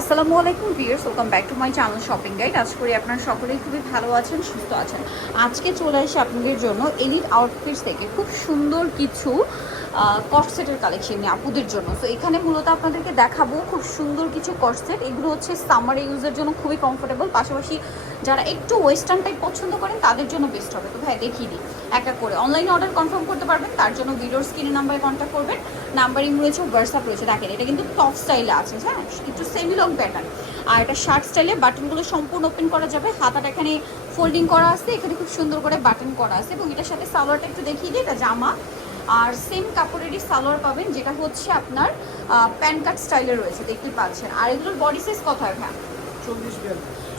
আসসালামু আলাইকুম viewers, welcome back to my channel shopping guide. আশা করি আপনারা সকলেই খুবই ভালো আছেন, সুস্থ আছেন। আজকে চলে এসে আপনাদের জন্য এলিট আউটফিটস থেকে খুব সুন্দর কিছু কটসেটের কালেকশন নিয়ে আপুদের জন্য। তো এখানে মূলত আপনাদেরকে দেখাবো খুব সুন্দর কিছু কটসেট। এগুলো হচ্ছে সামার ইউজের জন্য খুবই কমফোর্টেবল, পাশাপাশি যারা একটু ওয়েস্টার্ন টাইপ পছন্দ করেন তাদের জন্য বেস্ট হবে। তো ভাই দেখিয়ে দিই একটা করে। অনলাইনে অর্ডার কনফার্ম করতে পারবেন, তার জন্য ভিডিওর স্ক্রিনে নাম্বারে কন্ট্যাক্ট করবেন। নাম্বারিং রয়েছে, হোয়াটসঅ্যাপ রয়েছে। দেখেন এটা কিন্তু টপ স্টাইলে আছে, হ্যাঁ, একটু সেমি লং প্যাটার্ন। আর এটা শার্ট স্টাইলে, বাটনগুলো সম্পূর্ণ ওপেন করা যাবে। হাতাটা এখানে ফোল্ডিং করা আছে, এখানে খুব সুন্দর করে বাটন করা আছে। এবং এটার সাথে সালোয়ারটা একটু দেখিয়ে দিই, এটা জামা আর সেম কাপড়েরই সালোয়ার পাবেন, যেটা হচ্ছে আপনার প্যান কাট স্টাইলে রয়েছে, দেখতে পাচ্ছেন। আর এগুলোর বডি সাইজ কত হয় ভাই?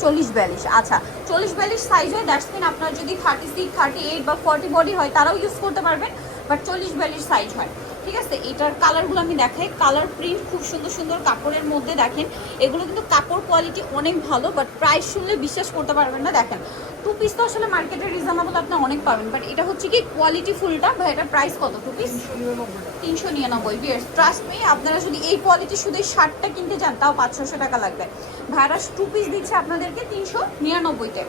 40-42। আচ্ছা, 40-42 সাইজ হয়। দ্যাটস মিন আপনার যদি 36, 38 বা 40 বডি হয় তারাও ইউজ করতে পারবেন, বাট 40-42 সাইজ হয়, ঠিক আছে। এটার কালারগুলো আমি দেখাই। কালার প্রিন্ট খুব সুন্দর সুন্দর কাপড়ের মধ্যে। দেখেন এগুলো কিন্তু কাপড় কোয়ালিটি অনেক ভালো, বাট প্রাইস শুনলে বিশ্বাস করতে পারবেন না। দেখেন টু পিস তো আসলে মার্কেটে রিজনেবল আপনি অনেক পাবেন, বাট এটা হচ্ছে কি কোয়ালিটি ফুলটা। ভাই এটার প্রাইস কত? Two piece 399। Bears trust me, আপনারা যদি এই কোয়ালিটি শুধু এই শার্টটা কিনতে চান তাও 500 টাকা লাগবে। ভাইরা টু পিস দিচ্ছে আপনাদেরকে 399-তে।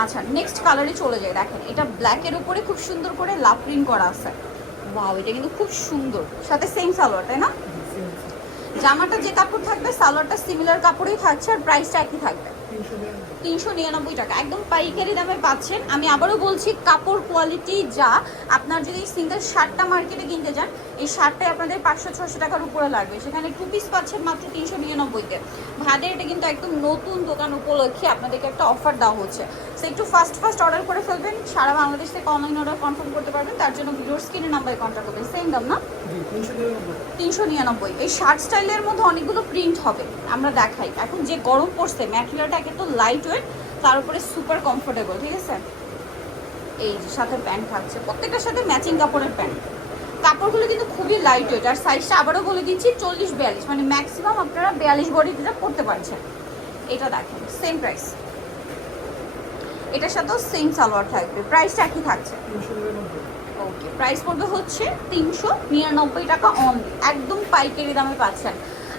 আচ্ছা, নেক্সট কালারে চলে যায়। দেখেন এটা ব্ল্যাকের উপরে খুব সুন্দর করে লাভ প্রিন্ট করা আছে। ওয়াও, এটা কিন্তু খুব সুন্দর। সাথে সেম সালোয়ার, তাই না? জামাটা যে কাপড় থাকবে সালোয়ারটা সিমিলার কাপড়েই থাকছে, আর প্রাইসটা একই থাকবে 399 টাকা। একদম পাইকারি দামে পাচ্ছেন। আমি আবারও বলছি, কাপড় কোয়ালিটি যা, আপনার যদি সিঙ্গেল শার্টটা মার্কেটে কিনতে যান এই শার্টটাই আপনাদের 500-600 টাকার উপরে লাগবে, সেখানে টু পিস পাচ্ছেন মাত্র 399-তে। ভাদের এটা কিন্তু একদম নতুন দোকান উপলক্ষে আপনাদেরকে একটা অফার দেওয়া হচ্ছে। সো একটু ফাস্ট অর্ডার করে ফেলবেন, সারা বাংলাদেশ থেকে অনলাইন অর্ডার কনফার্ম করতে পারবেন, তার জন্য ভিডিওর স্ক্রিনে নাম্বারে কন্ট্যাক্ট করবেন। সেম দাম না? 399। এই শার্ট স্টাইলের মধ্যে অনেকগুলো প্রিন্ট হবে, আমরা দেখাই। এখন যে গরম পড়ছে, ম্যাটেরিয়ালটা কিন্তু লাইট ওয়েট, তার উপরে সুপার কমফোর্টেবল, ঠিক আছে। এই যে সাথে প্যান্ট থাকছে, প্রত্যেকটার সাথে ম্যাচিং কাপড়ের প্যান্ট। কাপড়গুলো কিন্তু খুবই লাইট ওয়েট, আর সাইজটা আবারও বলে দিচ্ছি 40-42, মানে ম্যাক্সিমাম আপনারা 42 বডিটা পড়তে পারছেন। এটা দেখেন সেম প্রাইস, এটার সাথেও সেম সালোয়ার থাকবে, প্রাইসটা একই থাকছে। ওকে, প্রাইস পড়বে হচ্ছে 399 টাকা অনলি, একদম পাইকারি দামে পাচ্ছেন।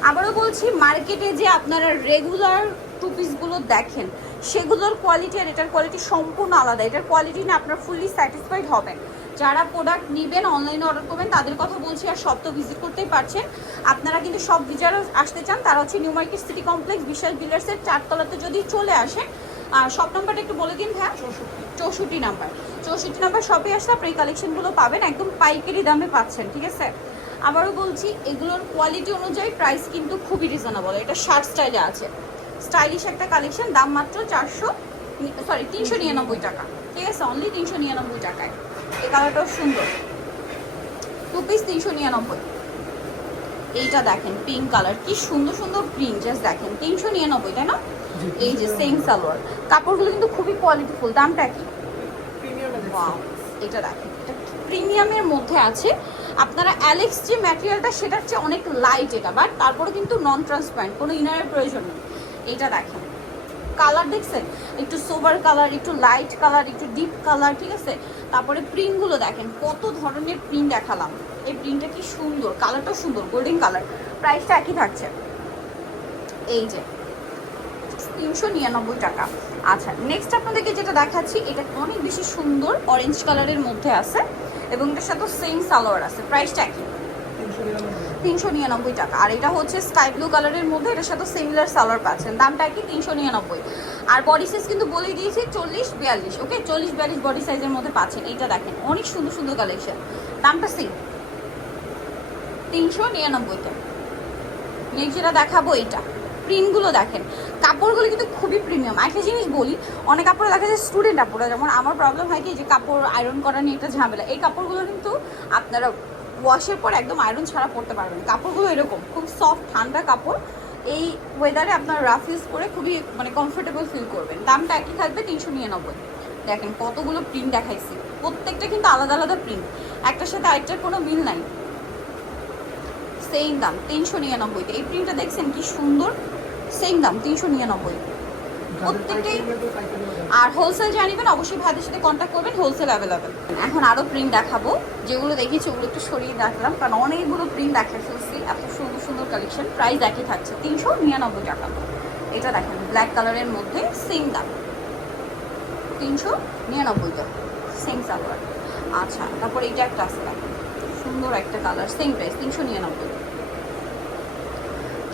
আবারও বলছি, মার্কেটে যে আপনারা রেগুলার টু পিসগুলো দেখেন সেগুলোর কোয়ালিটি আর এটার কোয়ালিটি সম্পূর্ণ আলাদা। এটার কোয়ালিটি না আপনার ফুললি স্যাটিসফাইড হবেন। যারা প্রোডাক্ট নেবেন অনলাইনে অর্ডার করবেন তাদের কথা বলছি, আর সব তো ভিজিট করতেই পারছেন। আপনারা কিন্তু সব যারা আসতে চান তারা হচ্ছে নিউ মার্কেট সিটি কমপ্লেক্স বিশাল বিল্ডার্সের 4তলাতে যদি চলে আসেন। আর শপ নাম্বারটা একটু বলে দিন ভাই। 64 নাম্বার। 64 নাম্বার শপে আসলে আপনি এই কালেকশনগুলো পাবেন, একদম পাইকারি দামে পাচ্ছেন, ঠিক আছে। আবারও বলছি, এগুলোর কোয়ালিটি অনুযায়ী প্রাইস কিন্তু খুবই রিজনেবল। এটা শার্ট স্টাইলে আছে, স্টাইলিশ একটা কালেকশন, দাম মাত্র 399 টাকা, ঠিক আছে। অনলি 399 টাকায়। এই কালারটাও সুন্দর, টু পিস 399। এইটা দেখেন পিঙ্ক কালার, কি সুন্দর সুন্দর প্রিন্ট, জাস্ট দেখেন 399, তাই না? এই যে সেম সালোয়ার, কাপড়গুলো কিন্তু খুবই কোয়ালিটিফুল। দামটা কি? ওয়াও, এটা দেখেন, এটা প্রিমিয়ামের মধ্যে আছে। আপনারা অ্যালেক্স যে ম্যাটেরিয়ালটা সেটার চেয়ে অনেক লাইট এটা, বাট তারপরে কিন্তু নন ট্রান্সপারেন্ট, কোনো ইনারের প্রয়োজন নেই। এইটা দেখেন, কালার দেখছেন, একটু সোবার কালার, একটু লাইট কালার, একটু ডিপ কালার, ঠিক আছে। তারপরে প্রিন্টগুলো দেখেন, কত ধরনের প্রিন্ট দেখালাম। এই প্রিন্টটা কি সুন্দর, কালারটাও সুন্দর, গোল্ডেন কালার। প্রাইসটা একই থাকছে, এই যে 399 টাকা। আচ্ছা, নেক্সট আপনাদেরকে যেটা দেখাচ্ছি এটা অনেক বেশি সুন্দর, অরেঞ্জ কালারের মধ্যে আছে এবং এটার সাথে সেম সালোয়ার আছে। প্রাইসটা একই, 399 টাকা। আর এটা হচ্ছে স্কাই ব্লু কালারের মধ্যে, এটার সাথে সিমিলার সালোয়ার পাচ্ছেন, দামটা একই 399। আর বডি সাইজ কিন্তু বলে দিয়েছি 40-42, ওকে, 40-42 বডি সাইজের মধ্যে পাচ্ছেন। এইটা দেখেন অনেক সুন্দর সুন্দর কালেকশন, দামটা সেম 399-তে। নেক্সট যেটা দেখাবো এইটা, প্রিন্টগুলো দেখেন, কাপড়গুলো কিন্তু খুবই প্রিমিয়াম। একটা জিনিস বলি, অনেক কাপড় দেখা যায় স্টুডেন্ট কাপড়, যেমন আমার প্রবলেম হয় কি যে কাপড় আয়রন করা নিয়ে একটা ঝামেলা। এই কাপড়গুলো কিন্তু আপনারা ওয়াশের পর একদম আয়রন ছাড়া পরতে পারবেন। কাপড়গুলো এরকম খুব সফট ঠান্ডা কাপড়, এই ওয়েদারে আপনারা রাফ ইউজ করে খুবই মানে কমফোর্টেবল ফিল করবেন। দামটা একই থাকবে 399। দেখেন কতগুলো প্রিন্ট দেখাইছি, প্রত্যেকটা কিন্তু আলাদা আলাদা প্রিন্ট, একটার সাথে আরেকটার কোনো মিল নাই। সেম দাম 399। এই প্রিন্টটা দেখছেন কি সুন্দর, সেম দাম 399। প্রত্যেকটাই। আর হোলসেল জানিবেন অবশ্যই ভাইদের সাথে কন্ট্যাক্ট করবেন, হোলসেল অ্যাভেলেবেল। এখন আরও প্রিন্ট দেখাবো, যেগুলো দেখেছি ওগুলো একটু সরিয়ে রাখলাম কারণ অনেকগুলো প্রিন্ট দেখে ফেলছি। এত সুন্দর সুন্দর কালেকশন, প্রাইস একই থাকছে 399 টাকা। এটা দেখেন ব্ল্যাক কালারের মধ্যে সেম দাম 399 টাকা, সেম সালোয়ার। আচ্ছা, তারপর এইটা একটা আছে দেখেন, সুন্দর একটা কালার, সেম প্রাইস 399।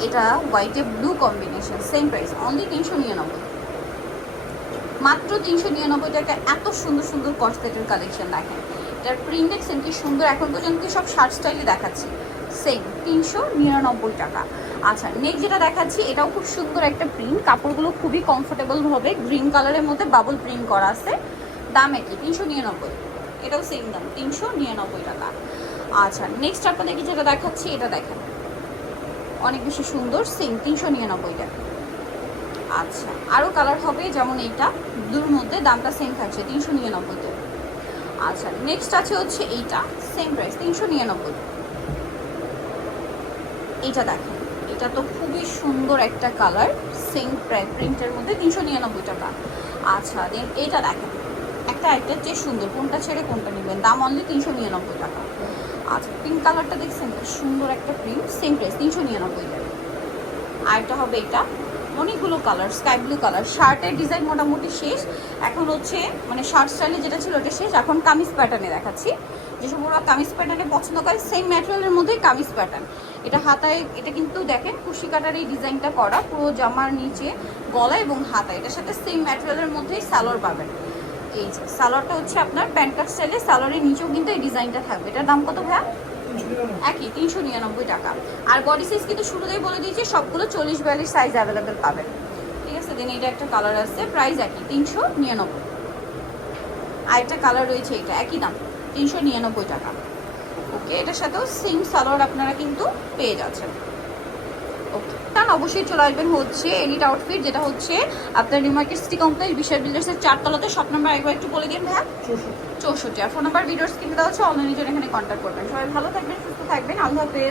এটা হোয়াইটে blue combination, same price only 399, মাত্র 399 টাকা। এত সুন্দর সুন্দর কর্সেটের কালেকশন দেখেন, এটার প্রিন্ট দেখছেন কি সুন্দর। এখন পর্যন্ত সব শার্ট স্টাইলে দেখাচ্ছি, সেম 399 টাকা। আচ্ছা, নেক্সট যেটা দেখাচ্ছি এটাও খুব সুন্দর একটা প্রিন্ট, কাপড়গুলো খুবই কমফোর্টেবল হবে, গ্রিন কালারের মধ্যে বাবল প্রিন্ট করা আছে, দাম একই 399, এটাও সেম দাম 399 টাকা। আচ্ছা, নেক্সট আপনাদেরকে যেটা দেখাচ্ছি এটা দেখেন, অনেক বেশি সুন্দর, সেম 399 টাকা। আচ্ছা, আরও কালার হবে যেমন এইটা ব্লুর মধ্যে, দামটা সেম থাকছে 399 টাকা। আচ্ছা, নেক্সট আছে হচ্ছে এইটা, সেম প্রাইস 399। এইটা দেখেন, এটা তো খুবই সুন্দর একটা কালার, সেম প্রিন্টের মধ্যে 399 টাকা। আচ্ছা, দেন এটা দেখেন, একটা চেয়ে সুন্দর, কোনটা ছেড়ে কোনটা নেবেন, দাম অনলি 399 টাকা। আচ্ছা, পিঙ্ক কালারটা দেখছেন, সুন্দর একটা প্রিন্ট, সেম প্রাইস 399 টাকা। আর এটা হবে এটা, অনেকগুলো কালার, স্কাই ব্লু কালার। শার্টের ডিজাইন মোটামুটি শেষ, এখন হচ্ছে মানে শার্ট স্টাইলে যেটা ছিল ওটা শেষ, এখন কামিজ প্যাটার্নে দেখাচ্ছি। যেসব ওরা কামিজ প্যাটার্নে পছন্দ করে, সেম ম্যাটেরিয়ালের মধ্যেই কামিজ প্যাটার্ন। এটা হাতায়, এটা কিন্তু দেখেন কুশি কাটার এই ডিজাইনটা করা, পুরো জামার নিচে গলা এবং হাতা, এটার সাথে সেম ম্যাটেরিয়ালের মধ্যেই সালোয়ার পাবেন। এই যে সালোয়ারটা হচ্ছে আপনার প্যান্ট কাট স্টাইলে, সালোয়ারের নিচেও কিন্তু এই ডিজাইনটা থাকবে। এটার দাম কত ভাইয়া? একই 399 টাকা। আর বডি সাইজ কিন্তু শুরুতেই বলে দিয়েছি, সবগুলো 40-42 সাইজ অ্যাভেলেবেল পাবেন, ঠিক আছে। দেন এটা একটা কালার আছে, প্রাইস একই 399। আর একটা কালার রয়েছে, এটা একই দাম 399 টাকা। ওকে, এটার সাথেও সেম সালোয়ার আপনারা কিন্তু পেয়ে যাচ্ছেন। ওকে, তাহলে অবশ্যই চলে আসবেন হচ্ছে এলিট আউটফিট, যেটা হচ্ছে আপনার নিউ মার্কেট সিটি কমপ্লেক্স বিশাল বিল্ডার্সের 4 তলাতে, শপ নাম্বার একবার একটু বলে দিন ভাইয়া। 64। আর ফোন নাম্বার ভিডিওস কিনে দেওয়া হচ্ছে, অনলাইনের জন্য এখানে কন্ট্যাক্ট করবেন। সবাই ভালো থাকবেন, সুস্থ থাকবেন, আল্লাহ হাফেজ।